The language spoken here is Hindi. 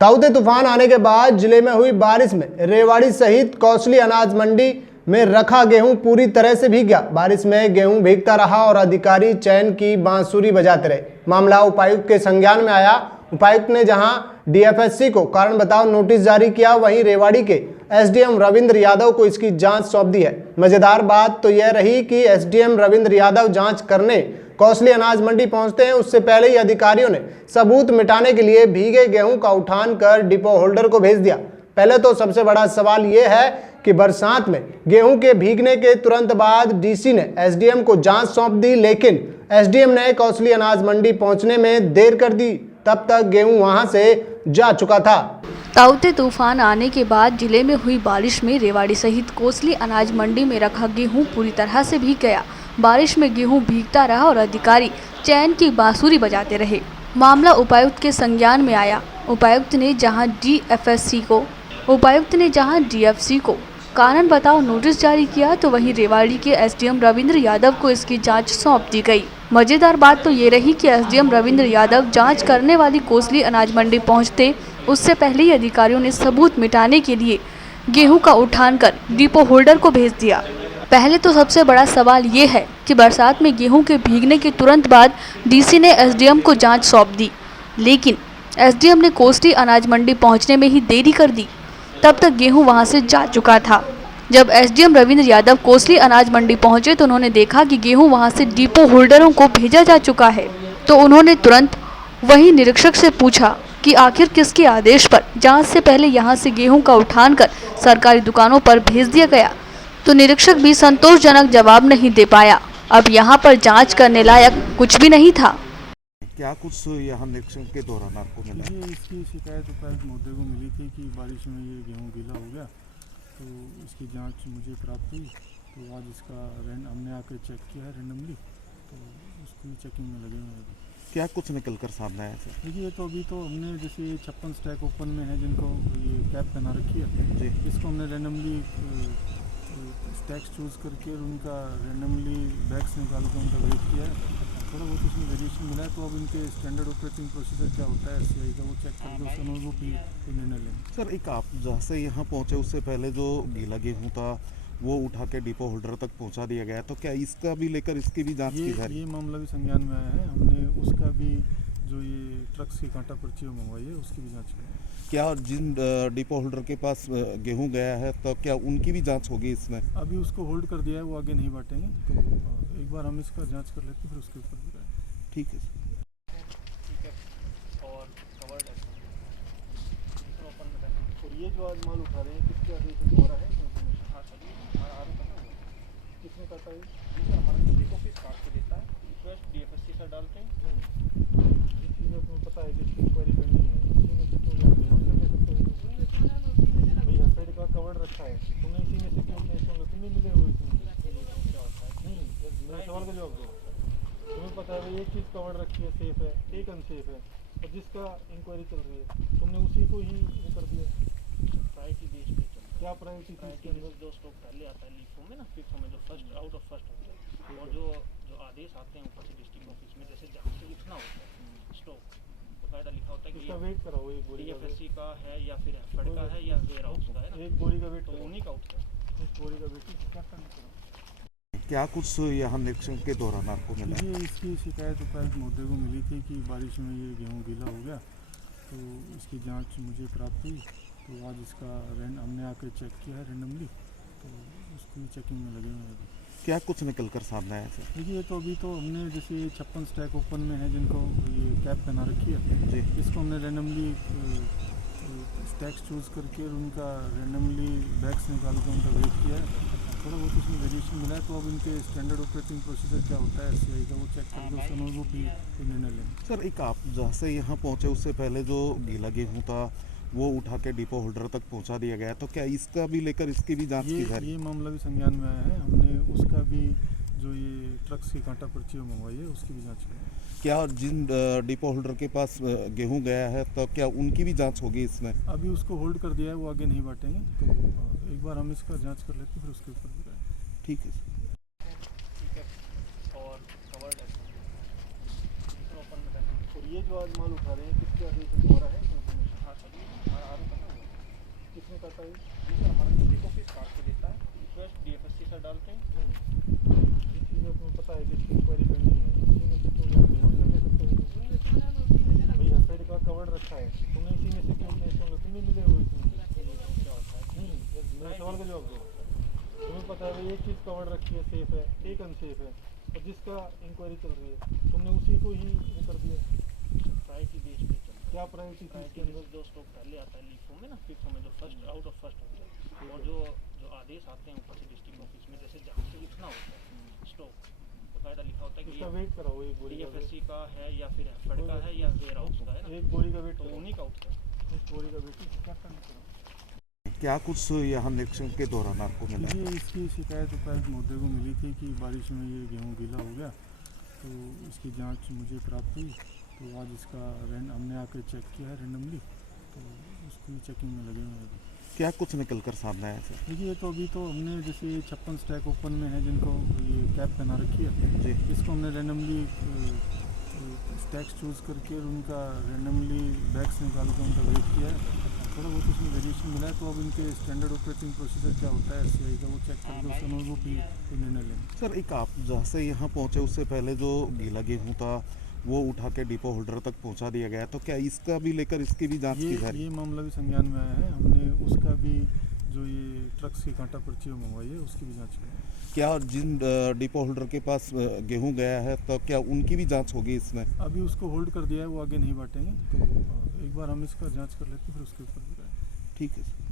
ताउते तूफान आने के बाद जिले में हुई बारिश में रेवाड़ी सहित कौशली अनाज मंडी में रखा गेहूं पूरी तरह से भीग गया। बारिश में गेहूं भीगता रहा और अधिकारी चैन की बांसुरी बजाते रहे। मामला उपायुक्त के संज्ञान में आया। उपायुक्त ने जहां डीएफएससी को कारण बताओ नोटिस जारी किया, वहीं रेवाड़ी के एसडीएम रविंद्र यादव को इसकी जांच सौंप दी है। मजेदार बात तो यह रही कि एसडीएम रविंद्र यादव जांच करने कौशली अनाज मंडी पहुंचते हैं, उससे पहले ही अधिकारियों ने सबूत मिटाने के लिए भीगे गेहूं का उठान कर डिपो होल्डर को भेज दिया। पहले तो सबसे बड़ा सवाल यह है कि बरसात में गेहूं के भीगने के तुरंत बाद डीसी ने एसडीएम को जांच सौंप दी, लेकिन एसडीएम ने कौशली अनाज मंडी पहुंचने में देर कर दी। तब तक गेहूं वहां से जा चुका था। ताउते तूफान आने के बाद जिले में हुई बारिश में रेवाड़ी सहित कौशली अनाज मंडी में रखा गेहूं पूरी तरह से भीग गया। बारिश में गेहूं भीगता रहा और अधिकारी चैन की बांसुरी बजाते रहे। मामला उपायुक्त के संज्ञान में आया। उपायुक्त ने जहां डीएफसी को कारण बताओ नोटिस जारी किया, तो वहीं रेवाड़ी के एसडीएम रविंद्र यादव को इसकी जांच सौंप दी गई। मजेदार बात तो ये रही कि एसडीएम रविंद्र यादव जांच करने वाली कौशली अनाज मंडी पहुंचते, उससे पहले ही अधिकारियों ने सबूत मिटाने के लिए गेहूं का उठान कर डिपो होल्डर को भेज दिया। पहले तो सबसे बड़ा सवाल ये है कि बरसात में गेहूं के भीगने के तुरंत बाद डीसी ने एसडीएम को जांच सौंप दी, लेकिन एसडीएम ने कौशली अनाज मंडी पहुंचने में ही देरी कर दी। तब तक गेहूं वहां से जा चुका था। जब एसडीएम रविंद्र यादव कौशली अनाज मंडी पहुंचे तो उन्होंने देखा कि गेहूं वहां से डिपो होल्डरों को भेजा जा चुका है। तो उन्होंने तुरंत वही निरीक्षक से पूछा कि आखिर किसके आदेश पर जांच से पहले यहां से गेहूं का उठान कर सरकारी दुकानों पर भेज दिया गया। तो निरीक्षक भी संतोषजनक जवाब नहीं दे पाया। अब यहां पर जांच करने लायक कुछ भी नहीं था। क्या कुछ यहाँ निरीक्षण के दौरान आपको मिला? ये इसकी शिकायत उपायुक्त महोदय को मिली थी कि बारिश में ये गेहूं गीला हो गया, तो इसकी जांच मुझे प्राप्त हुई। तो आज इसका हमने आकर चेक किया है रैंडमली, तो उसकी चेकिंग में लगे हुए हैं। क्या कुछ निकल कर सामने आया सर? देखिए, तो अभी तो हमने जैसे 56 स्टैक ओपन में है जिनको ये कैप पहना रखी है जी, इसको हमने रैंडमली स्टैक्स चूज़ करके और उनका रैंडमली बैग्स निकाल के उनका वेट किया है। थोड़ा बहुत उसमें वेरिएशन मिला है, तो अब इनके स्टैंडर्ड ऑपरेटिंग प्रोसीजर क्या होता है एससीआई का, वो चेक करके उस अनुरूप ही निर्णय लेंगे। सर, एक आप जहाँ से यहाँ पहुँचे उससे पहले जो गीला गेहूँ था वो उठा के डिपो होल्डर तक पहुँचा दिया गया, तो क्या इसका भी लेकर इसकी भी जाँच की जा रही है? ये मामला भी संज्ञान में आया है। हमने उसका भी जो ये ट्रक्स की कांटा पर्ची मंगवाई है उसकी भी जाँच की। क्या जिन डिपो होल्डर के पास गेहूँ गया है तो क्या उनकी भी जाँच होगी इसमें? अभी उसको होल्ड कर दिया है, वो आगे नहीं बांटेंगे, तो एक बार हम इसका जांच कर लेते हैं, फिर उसके ऊपर भी जाएंगे। ठीक है सर। और ये जो आज माल उठा रहे हैं किसके आदेश से द्वारा है? किसने कहा है? हमारा डिस्ट्रिक्ट ऑफिस काट के देता है, रिक्वेस्ट डीएफएससी सर डालते हैं। ये चीज़ आपको पता है कि इसकी इंक्वायरी करनी है, इसी में से क्यों भाई हेपेड का कवर रखा है, तुमने इसी में से क्यों तुम्हें मिले हुए नहीं? मेरे सवाल का जवाब दो। तुम्हें पता है भाई एक चीज़ कवर रखी है, सेफ है, एक अनसेफ है, और जिसका इंक्वायरी चल रही है तुमने उसी को ही वो कर दिया। प्रायोरिटी बेस पे चल क्या प्रायोरिटी के अंदर जो स्टॉक पहले आता है लीफो में ना, फिफ्थ में जो फर्स्ट आउट ऑफ फर्स्ट होता है, और जो आदेश आते हैं ऊपर से डिस्ट्रिक्ट ऑफिस में, जैसे जहाँ से उठना होता है स्टॉक बकायदा लिखा होता है कि उसका वेट कराओ, एक बोरी डीएफएससी का है या फिर हेफेड का है या वेयर हाउस का है ना, एक बोरी का वेट तो उन्हीं का उठता है। इस बोरी का वेट क्या करना करो। क्या कुछ यहाँ निरीक्षण के दौरान आपको मिला? ये इसकी शिकायत उपायुक्त महोदय को मिली थी कि बारिश में ये गेहूं गीला हो गया, तो इसकी जांच मुझे प्राप्त हुई। तो आज इसका हमने आकर चेक किया है रैंडमली, तो उसकी चेकिंग में लगे हुए हैं। क्या कुछ निकल कर सामने आया सर? देखिए, तो अभी तो हमने जैसे 56 स्टैक ओपन में है जिनको ये कैप पहना रखी है जी, इसको हमने रैंडमली स्टैक्स चूज़ करके और उनका रैंडमली बैग्स निकाल के उनका वेट किया है। थोड़ा बहुत उसमें वेरिएशन मिला है, तो अब इनके स्टैंडर्ड ऑपरेटिंग प्रोसीजर क्या होता है एससीआई का, वो चेक करके उस अनुरूप ही निर्णय लेंगे। सर, एक आप जहाँ से यहाँ पहुँचे उससे पहले जो गीला गेहूँ था वो उठा के डिपो होल्डर तक पहुँचा दिया गया, तो क्या इसका भी लेकर इसकी भी जाँच की जा रही है? ये मामला भी संज्ञान में आया है। हमने उसका भी जो ये ट्रक्स की कांटा पर्ची मंगवाई है उसकी भी जाँच की। क्या जिन डिपो होल्डर के पास गेहूं गया है तो क्या उनकी भी जांच होगी इसमें? अभी उसको होल्ड कर दिया है, वो आगे नहीं बांटेंगे, तो एक बार हम इसका जांच कर लेते हैं, फिर उसके ऊपर भी जाएंगे। ठीक है। और ये जो आज माल उठा रहे हैं किसके आदेश से द्वारा है? आता है? हमारा डिस्ट्रिक्ट ऑफिस काट के देता है, रिक्वेस्ट डीएफएससी सर डालते हैं। ये चीज़ें तुम्हें पता है कि इसकी इंक्वायरी करनी है, इसी में से क्यों नहीं मिले? भाई एफआईआर का कवर रखा है, तुमने इसी में से क्यों टेंशन लो? तुम ही मिले हो इसमें। नहीं यार, मेरे सवाल का जवाब दो। तुम्हें पता है भाई एक चीज़ कवर रखी है, सेफ है, एक अनसेफ है, और जिसका इंक्वायरी चल रही है तुमने उसी को ही वो कर दिया। प्रायोरिटी बेस पे चलता है। क्या प्रायोरिटी थी इसके अंदर? जो स्टॉक पहले आता है लीफो में ना, फिफ्थ में जो फर्स्ट आउट ऑफ फर्स्ट होता है, और जो जो आदेश आते हैं ऊपर से डिस्ट्रिक्ट ऑफिस में, जैसे जहाँ से उठना होता है स्टॉक बकायदा लिखा होता है इसका कि वेट कराओ, एक बोरी का डीएफएससी का है या फिर एफएड का है या वेयर हाउस का है ना, एक बोरी का वेट तो कराओ, उन्हीं का उठता है। इस बोरी का वेट क्या कुछ यहाँ निरीक्षण के दौरान आपको मिला? ये इसकी शिकायत उपायुक्त महोदय को मिली थी कि बारिश में ये गेहूँ गीला हो गया, तो इसकी जांच मुझे प्राप्त हुई, तो आज इसका हमने आकर चेक किया है रैंडमली, तो उसकी चेकिंग में लगे हुए हैं अभी। क्या कुछ निकल कर सामने आया सर? देखिए तो अभी तो हमने जैसे 56 स्टैक ओपन में है जिनको ये कैप पहना रखी है, जी। इसको हमने रैंडमली स्टैक्स चूज़ करके और उनका रैंडमली बैग्स निकाल के उनका वेट किया है, थोड़ा बहुत उसमें वेरिएशन मिला है, तो अब इनके स्टैंडर्ड ऑपरेटिंग प्रोसीजर क्या होता है एससीआई का, वो चेक करके उसके अनुरूप ही कोई निर्णय लेंगे। सर एक आप जहाँ से यहाँ पहुँचे उससे पहले जो गीला गेहूँ था वो उठा के डिपो होल्डर तक पहुँचा दिया गया, तो क्या इसका भी लेकर इसकी भी जांच की जा रही है? ये मामला भी संज्ञान में आया है, हमने उसका भी जो ये ट्रक्स की कांटा पर्ची मंगवाई है उसकी भी जाँच की। क्या जिन डिपो होल्डर के पास गेहूँ गया है तो क्या उनकी भी जांच होगी इसमें? अभी उसको होल्ड कर दिया है, वो आगे नहीं बांटेंगे, तो एक बार हम इसका जांच कर लेते हैं फिर उसके ऊपर भी राय। ठीक है सर।